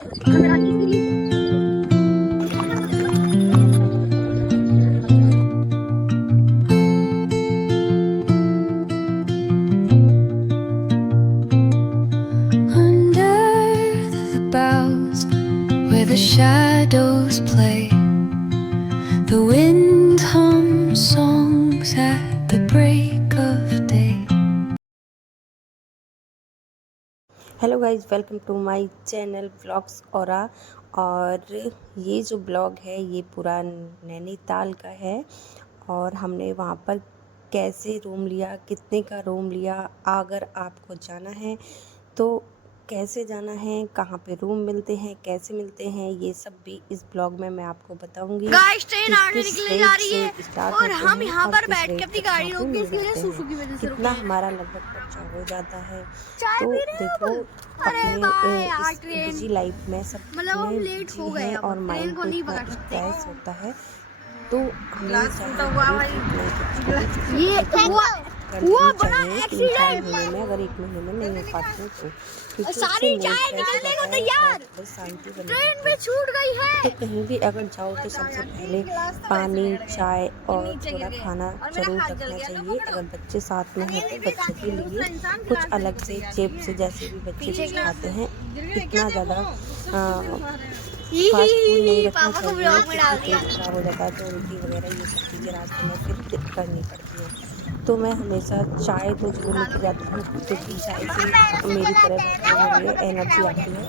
Where the shadows play, the wind hums songs at the break of day. Hello guys, welcome to my channel vlogs Aura. और ये जो blog है ये पूरा नैनीताल का है। और हमने वहाँ पर कैसे रूम लिया, कितने का रूम लिया, अगर आपको जाना है तो कैसे जाना है, कहाँ पे रूम मिलते हैं, कैसे मिलते हैं, ये सब भी इस ब्लॉग में मैं आपको बताऊंगी। गाइस ट्रेन आने किस निकलने जा रेट रही से है स्टार्ट और होते हम हैं यहाँ और पर किस बैठ के रेट अपनी तक गाड़ी वहाँ पे रोक के मिल इसकी वजह जाते सुसु हैं, की वजह से कितना रुके हैं। हमारा लगभग खर्चा हो जाता है। चाय तो पी रहे हैं देखो, अब। अरे अपने बाय यार, इस ट्रेन बिजी लाइफ में सब मतलब हम में लेट बिजी हो गए, हैं अब और ट्रेन माइंड को को नहीं इतना पकड़ सकते। स्ट्रेस होता है, तो हमें ग्लास टूटा चाहिए हुआ कि भाई, नहीं कुछ छोटी छोटी ये ट्रिप हुआ करनी बड़ा चाहिए 3-4 एक्सीडेंट। महीने में, अगर 1 महीने में नहीं हो पाती हैं तो, क्योंकि उससे सारी मूड चाय फ्रेश हो निकलने को जाता है और तैयार, थोड़ी शांति बनी ट्रेन रहती पे है। छूट गई तो है। कहीं भी अगर जाओ तो सबसे पहले पानी, चाय और नीचे गिर थोड़ा गए खाना और मेरा ज़रूर हाथ जल रखना गया। लो चाहिए। पकड़ो। अगर बच्चे साथ में हैं तो ट्रेन बच्चों बेकार के है, लिए दूसरा इंसान कुछ गिलास देने अलग को से तैयार नहीं चिप्स, है। जैसे भी बच्चे पीछे कुछ गिलास खाते से हैं, गिर गए क्या, इतना ज़्यादा फास्ट फूड नहीं ही रखना पापा को चाहिए, ब्लॉग में क्योंकि डाल दिया। पेट खराब हो जाता है तो उल्टी वगैरह ये सब चीज़ें रास्ते में फिर करनी पड़ती हैं। तो मैं हमेशा चाय तो ज़रूर लेके जाती हूँ, क्योंकि चाय से मेरी तरह बच्चों को भी एनर्जी आती है।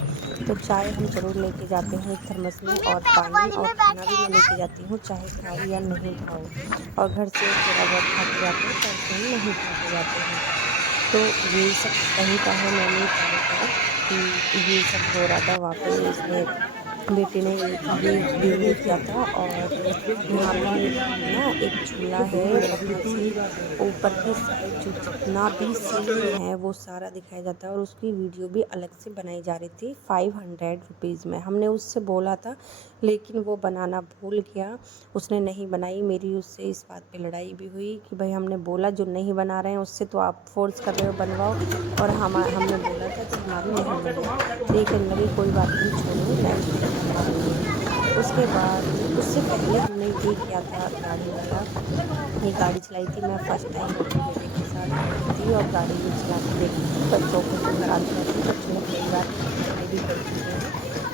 तो चाय हम ज़रूर लेके जाते हैं एक थर्मस में, और पानी और खाना भी मैं लेके जाती हूँ, चाहे खाओ या नहीं खाओ। और घर से थोड़ा बहुत खा के जाते हैं, पैसे हम नहीं खा के जाते हैं। तो ये सब वहीं का है, नैनीताल का, कि ये सब हो रहा था वहाँ पे। इसने बेटे ने ये वीडियो किया था। और यहाँ पे ना एक झूला है, वहाँ से ऊपर की साइड जो जितना भी सीन है वो सारा दिखाया जाता है, और उसकी वीडियो भी अलग से बनाई जा रही थी 500 रुपीज़ में। हमने उससे बोला था लेकिन वो बनाना भूल गया, उसने नहीं बनाई। मेरी उससे इस बात पे लड़ाई भी हुई कि भाई हमने बोला जो नहीं बना रहे हैं उससे तो आप फोर्स कर रहे हो बनवाओ, और हमने बोला था तो हमारी नहीं बनी। लेकिन लगे कोई बात नहीं, छोड़ो, नेक्स्ट टाइम बनवा लेंगे। उसके बाद उससे पहले हमने ये किया था, गाड़ी वाला, ये गाड़ी चलाई थी। मैं फ़र्स्ट टाइम अपने बेटे के साथ बैठी थी और गाड़ी भी चला के देखी थी। बच्चों को तो करा दिया था, बच्चों ने कई बार ट्राई भी कर चुके हैं,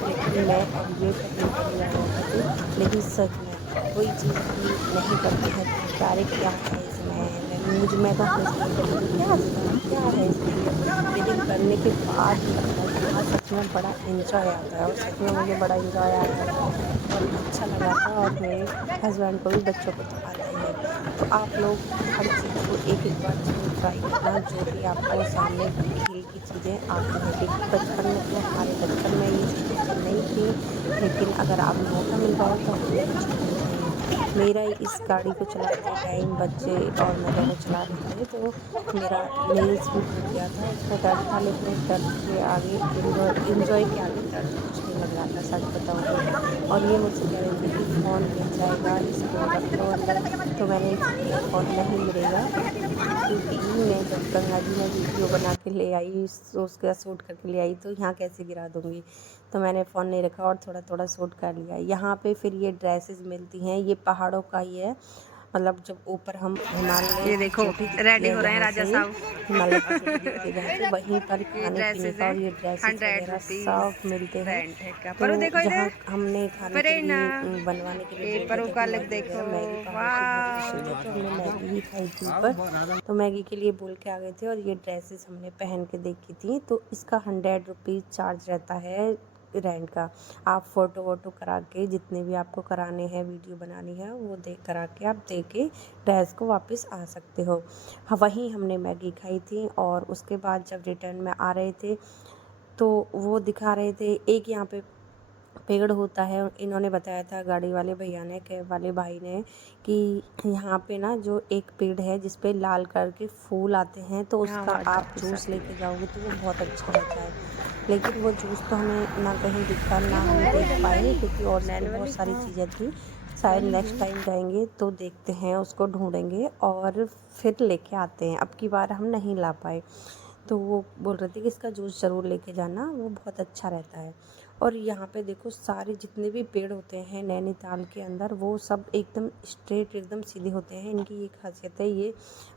लेकिन मैं अब ये करने के लिए आई हुई थी। लेकिन सच में कोई चीज़ हम नहीं करते हैं तो लगता है अरे क्या है इसमें, मैं तो हमेशा ये बोलती थी क्या था, क्या है इसके अंदर। लेकिन करने के बाद लगता है कि हाँ सच में बड़ा एंजॉय आता है, और सच में मुझे बड़ा एंजॉय आया था और अच्छा लगा था। और मेरे हस्बैंड को भी, बच्चों को तो आता ही है। तो आप लोग हर चीज़ को एक एक बार ज़रूर ट्राई करना, जो भी आपको सामने खेल की चीज़ें आती हैं, क्योंकि बचपन में तो हमारे बचपन में ये सब चीज़ें नहीं थी, लेकिन अगर अब मौका मिल रहा है तो हमें नहीं छोड़नी चाहिए। मेरा इस गाड़ी को चलाते टाइम बच्चे और मैं दोनों चला रहे थे, तो मेरा नेल्स भी टूट गया था। उसमें दर्द था, लेकिन उस दर्द के आगे एंजॉय के आगे दर्द कुछ नहीं लग रहा था, सच बताऊँ तो। और ये मुझसे कह रहे थे कि फ़ोन गिर जाएगा, इसको रख लो अंदर। तो मैंने इनसे बोला फ़ोन नहीं गिरेगा, क्योंकि मैं जब गंगा जी में वीडियो बना के ले आई, उसका शूट करके ले आई, तो यहाँ कैसे गिरा दूँगी। तो मैंने फ़ोन नहीं रखा और थोड़ा थोड़ा शूट कर लिया। यहाँ पे फिर ये ड्रेसेस मिलती हैं, ये पहाड़ों का ही है, मतलब जब ऊपर हम हिमालय ये की देखो चोटी दिखती रेडी है हो रहे हैं जहाँ राजा से, साहब। हिमालय की चोटी दिखती है जहाँ से, वहीं पर ये खाने पीने ड्रेसेस का हैं, और ये ड्रेसेस 100 वगैरह रुपीज सब मिलते हैं। रेंट है क्या। तो पर देखो जहाँ इधर, हमने खाने के परे ना लिए बनवाने के लिए ये बोल रहे परों थे का कि लग मैगी देखो। वगैरह, मैगी पहाड़ों के बहुत मशहूर है, तो हमने वाह, मैगी ही खाई थी ऊपर। तो मैगी के लिए बोल के आ गए थे, और ये ड्रेसेस हमने पहन के देखी थी। तो इसका 100 रुपीज़ चार्ज रहता है रेंट का। आप फ़ोटो वोटो करा के, जितने भी आपको कराने हैं, वीडियो बनानी है, वो करा के आप दे के ड्रेस को वापस आ सकते हो। हाँ, वहीं हमने मैगी खाई थी। और उसके बाद जब रिटर्न में आ रहे थे तो वो दिखा रहे थे, एक यहाँ पे पेड़ होता है, इन्होंने बताया था गाड़ी वाले भैया ने, कैब वाले भाई ने, कि यहाँ पे ना जो एक पेड़ है जिस पे लाल कलर के फूल आते हैं, तो हाँ उसका वाटर आप की जूस शक्ति। लेके जाओगे तो वो बहुत अच्छा रहता है। लेकिन वो जूस तो हमें ना कहीं दिखा, ना हम देख पाए, क्योंकि और भी नैन बहुत वाली सारी हाँ। चीज़ें थी। शायद नेक्स्ट टाइम जाएंगे तो देखते हैं, उसको ढूंढेंगे और फिर लेके आते हैं। अब की बार हम नहीं ला पाए, तो वो बोल रहे थे कि इसका जूस ज़रूर लेके जाना, वो बहुत अच्छा रहता है। और यहाँ पे देखो सारे जितने भी पेड़ होते हैं नैनीताल के अंदर वो सब एकदम स्ट्रेट एकदम सीधे होते हैं। इनकी ये खासियत है, ये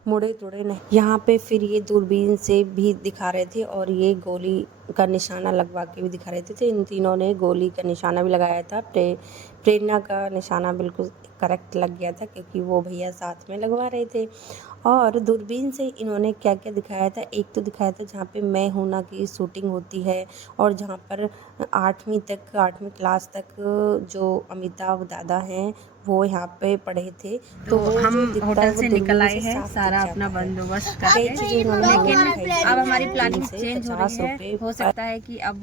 मुड़े तुड़े नहीं। यहाँ पे फिर ये दूरबीन से भी दिखा रहे थे और ये गोली का निशाना लगवा के भी दिखा रहे थे। तो इन तीनों ने गोली का निशाना भी लगाया था। प्रेरणा का निशाना बिल्कुल करेक्ट लग गया था क्योंकि वो भैया साथ में लगवा रहे थे। और दूरबीन से इन्होंने क्या क्या दिखाया था, एक तो दिखाया था जहाँ पे मैं हूं ना की शूटिंग होती है और जहाँ पर 8वीं क्लास तक जो अमिताभ दादा हैं वो यहाँ पे पढ़े थे। तो वो हम जो दिखता है होटल वो से दूरबीन निकल आए से हैं साफ सारा दिख अपना जाता है। बंदोबस्त कई करके, चीजें इन्होंने लेकिन हमें दिखाई अब थी। हमारी प्लानिंग इनसे चेंज हो 50 रही है। रुपए हो सकता है कि अब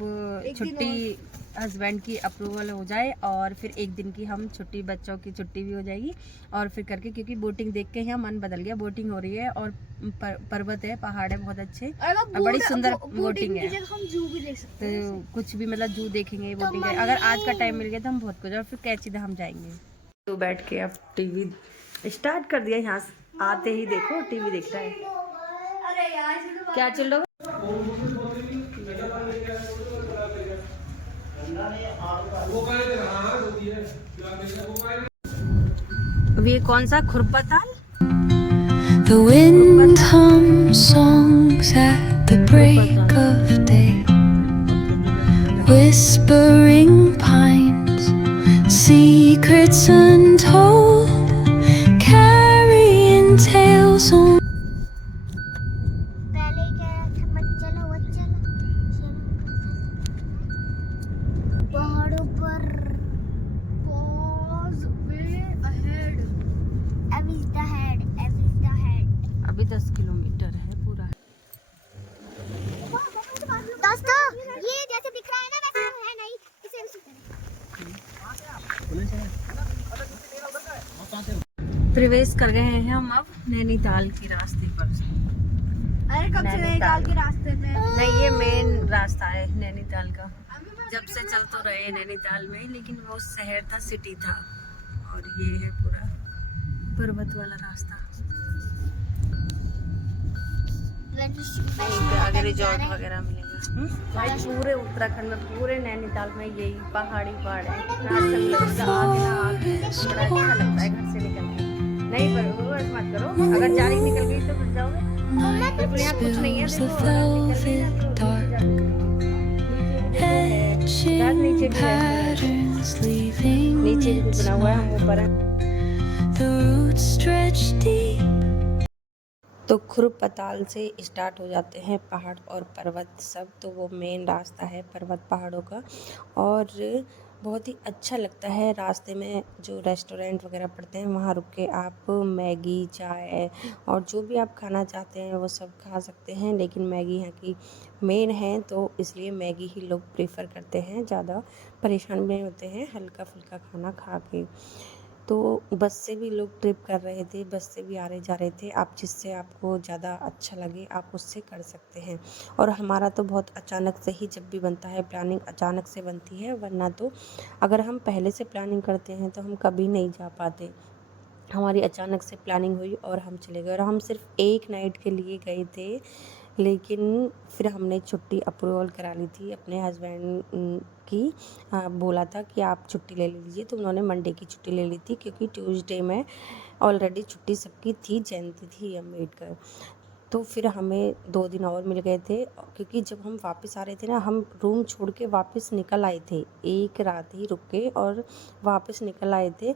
छुट्टी हस्बैंड की अप्रूवल हो जाए और फिर एक दिन की हम छुट्टी, बच्चों की छुट्टी भी हो जाएगी और फिर करके, क्योंकि बोटिंग देख के यहाँ मन बदल गया। बोटिंग हो रही है और पर्वत है, पहाड़ है बहुत अच्छे और बड़ी सुंदर बोटिंग है। हम जू भी देख सकते हैं। तो कुछ भी मतलब जू देखेंगे, बोटिंग है। अगर आज का टाइम मिल गया तो हम बहुत कुछ, और फिर कैची हम जाएंगे। तो बैठ के अब टीवी स्टार्ट कर दिया। यहाँ आते ही देखो टीवी देख रहा है। अरे यार क्या चल रहा है? अब ये कौन सा Khurpatal? The wind hums songs at the break of day, whispering pines, secrets untold, carrying tales on. पहले क्या था, मत चलो मत चलो पहाड़ों पर causeway ahead, अब is the head, अभी 10 किलोमीटर है पूरा। दोस्तों ये जैसे दिख रहा है ना वैसे है नहीं, इसे प्रवेश कर गए हैं हम अब नैनीताल की रास्ते पर। अरे कब से नैनीताल के रास्ते में? नहीं, ये मेन रास्ता है नैनीताल का। जब से चल तो रहे नैनीताल में, लेकिन वो शहर था, सिटी था, और ये है पूरा पर्वत वाला रास्ता। आगे रिजॉर्ट वगैरह मिलेगा। भाई पूरे उत्तराखंड में, पूरे नैनीताल में यही पहाड़ी पहाड़ है। आगे बड़ा अच्छा लगता है घर से निकल के। नहीं पर वो ऐसा मत करो, अगर जारी निकल गई तो फिर जाओगे। बिल्कुल यहाँ कुछ नहीं है, देखो Velvet dark, etching patterns leaving नीचे भी कुछ बना हुआ है, हम ऊपर है। the roots stretch deep. तो खुरपताल से स्टार्ट हो जाते हैं पहाड़ और पर्वत सब। तो वो मेन रास्ता है पर्वत पहाड़ों का और बहुत ही अच्छा लगता है। रास्ते में जो रेस्टोरेंट वगैरह पड़ते हैं वहाँ रुक के आप मैगी, चाय और जो भी आप खाना चाहते हैं वो सब खा सकते हैं। लेकिन मैगी यहाँ की मेन है तो इसलिए मैगी ही लोग प्रेफर करते हैं, ज़्यादा परेशान भी नहीं होते हैं हल्का फुल्का खाना खा के। तो बस से भी लोग ट्रिप कर रहे थे, बस से भी आ रहे जा रहे थे। आप जिससे आपको ज़्यादा अच्छा लगे आप उससे कर सकते हैं। और हमारा तो बहुत अचानक से ही जब भी बनता है, प्लानिंग अचानक से बनती है, वरना तो अगर हम पहले से प्लानिंग करते हैं तो हम कभी नहीं जा पाते। हमारी अचानक से प्लानिंग हुई और हम चले गए और हम सिर्फ एक नाइट के लिए गए थे। लेकिन फिर हमने छुट्टी अप्रूवल करा ली थी अपने हस्बैंड की। बोला था कि आप छुट्टी ले लीजिए, तो उन्होंने मंडे की छुट्टी ले ली थी क्योंकि ट्यूसडे में ऑलरेडी छुट्टी सबकी थी, जयंती थी अम्बेडकर। तो फिर हमें 2 दिन और मिल गए थे क्योंकि जब हम वापस आ रहे थे ना, हम रूम छोड़ के वापस निकल आए थे, एक रात ही रुक के और वापस निकल आए थे।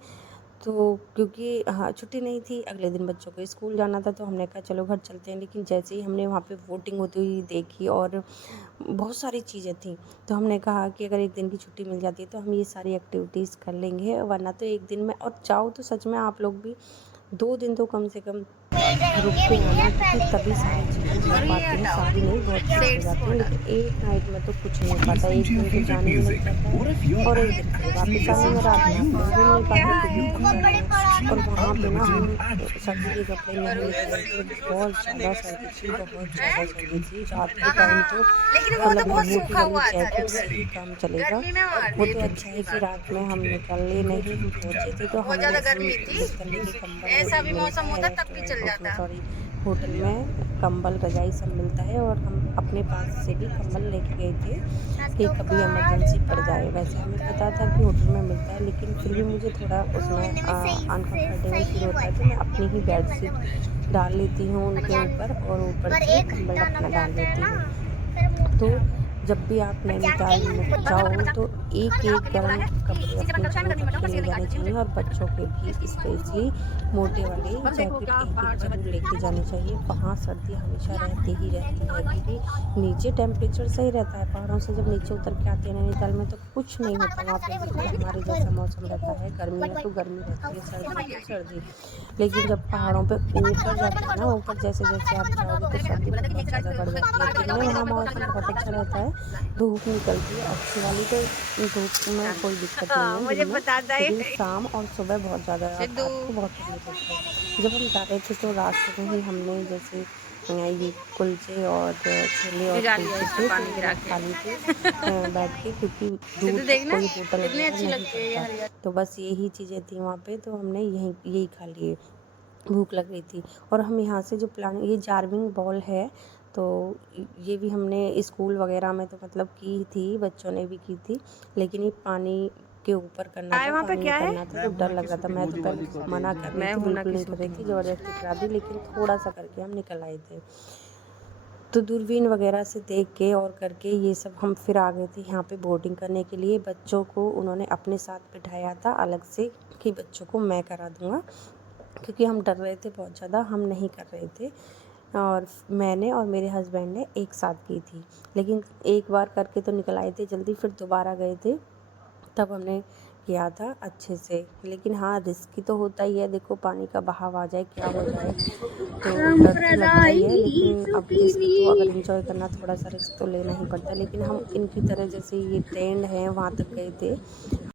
तो क्योंकि हाँ छुट्टी नहीं थी, अगले दिन बच्चों को स्कूल जाना था, तो हमने कहा चलो घर चलते हैं। लेकिन जैसे ही हमने वहाँ पे वोटिंग होती हुई देखी और बहुत सारी चीज़ें थी, तो हमने कहा कि अगर एक दिन की छुट्टी मिल जाती है तो हम ये सारी एक्टिविटीज़ कर लेंगे, वरना तो एक दिन में। और जाओ तो सच में आप लोग भी 2 दिन तो कम से कम रुक के आना, क्योंकि तभी सारी चीज़ें हो पाती हैं। सारी नहीं, बहुत चीज़ हो जाती है, लेकिन एक नाइट में तो कुछ नहीं हो पाता। एक दिन तो जाने में लग जाता है और एक दिन फिर वापस आने में रात में हम लोग घूम नहीं पाते क्योंकि थक जाते हैं। और वहाँ पे ना हम सर्दी के कपड़े नहीं लेते थे, बहुत ज़्यादा सर्दी थी, बहुत ज़्यादा सर्दी थी। रात के टाइम तो मतलब मोटी वाली जैकेट से ही काम चलेगा। वो तो अच्छा है कि रात में हम निकले नहीं पहुँचे थे, तो हमें निकलने की कंबल ऐसा भी मौसम होता तब भी चल उसमें सॉरी होटल में कंबल रजाई सब मिलता है, और हम अपने पास से भी कंबल लेके गए थे कि कभी इमरजेंसी पड़ जाए। वैसे हमें पता था कि होटल में मिलता है, लेकिन फिर भी मुझे थोड़ा उसमें अनकम्फर्टेबल फील होता है, तो मैं अपनी ही बेड शीट डाल लेती हूँ उनके ऊपर और ऊपर से कंबल अपना डाल लेती हूँ। तो जब भी आप नैनीताल में जाओ तो एक गर्म कपड़े अपने जरूर रख के ले जाने चाहिए, और बच्चों के भी स्पेशली मोटे वाले जैकेट एक जरूर लेके जाने चाहिए। वहाँ सर्दी हमेशा रहती ही रहती है, क्योंकि नीचे टेम्परेचर सही रहता है। पहाड़ों से जब नीचे उतर के आते हैं नैनीताल में तो कुछ नहीं होता, वहाँ पे बिल्कुल हमारे जैसा मौसम रहता है। गर्मी है तो गर्मी रहती है, सर्दी है तो सर्दी। लेकिन जब पहाड़ों पे ऊपर जाते हैं ना, ऊपर जैसे जैसे आप जाओगे तो सर्दी बहुत ज़्यादा बढ़ जाती है। दिन में वहाँ मौसम बहुत अच्छा रहता है, धूप निकलती है अच्छी वाली, तो धूप में कोई दिक्कत नहीं है मुझे दिन में। बताता है लेकिन शाम और सुबह बहुत ज़्यादा रात को बहुत ठंडी पड़ती है। जब हम जा रहे थे तो रास्ते में ही हमने जैसे ये कुलचे और छोले और कुलचे थे तो खा लिए थे बैठ के, क्योंकि दूर तक कोई होटल वगैरह नहीं पड़ता। तो बस यही चीज़ें थी वहाँ पे, तो हमने यही खा लिए। भूख लग रही थी, और हम यहाँ से जो प्लान, ये जार्विंग बॉल है, तो ये भी हमने स्कूल वगैरह में तो मतलब की थी, बच्चों ने भी की थी, लेकिन ये पानी के ऊपर करना था, पानी में करना था, तो डर लग रहा था। मैं तो पहले मना कर रही थी, बिल्कुल नहीं कर रही थी, ज़बरदस्ती करा दी, लेकिन थोड़ा सा करके हम निकल आए थे। तो दूरबीन वगैरह से देख के और करके ये सब हम फिर आ गए थे यहाँ पे बोटिंग करने के लिए। बच्चों को उन्होंने अपने साथ बिठाया था अलग से कि बच्चों को मैं करा दूँगा, क्योंकि हम डर रहे थे बहुत ज़्यादा, हम नहीं कर रहे थे। और मैंने और मेरे हस्बैंड ने एक साथ की थी, लेकिन एक बार करके तो निकल आए थे जल्दी, फिर दोबारा गए थे तब हमने किया था अच्छे से। लेकिन हाँ, रिस्की तो होता ही है, देखो पानी का बहाव आ जाए क्या हो जाए, तो डर तो लगता ही है। लेकिन अब इसको अगर एंजॉय करना, थोड़ा सा रिस्क तो लेना ही पड़ता है। लेकिन हम इनकी तरह जैसे ये ट्रेंड है वहाँ तक गए थे,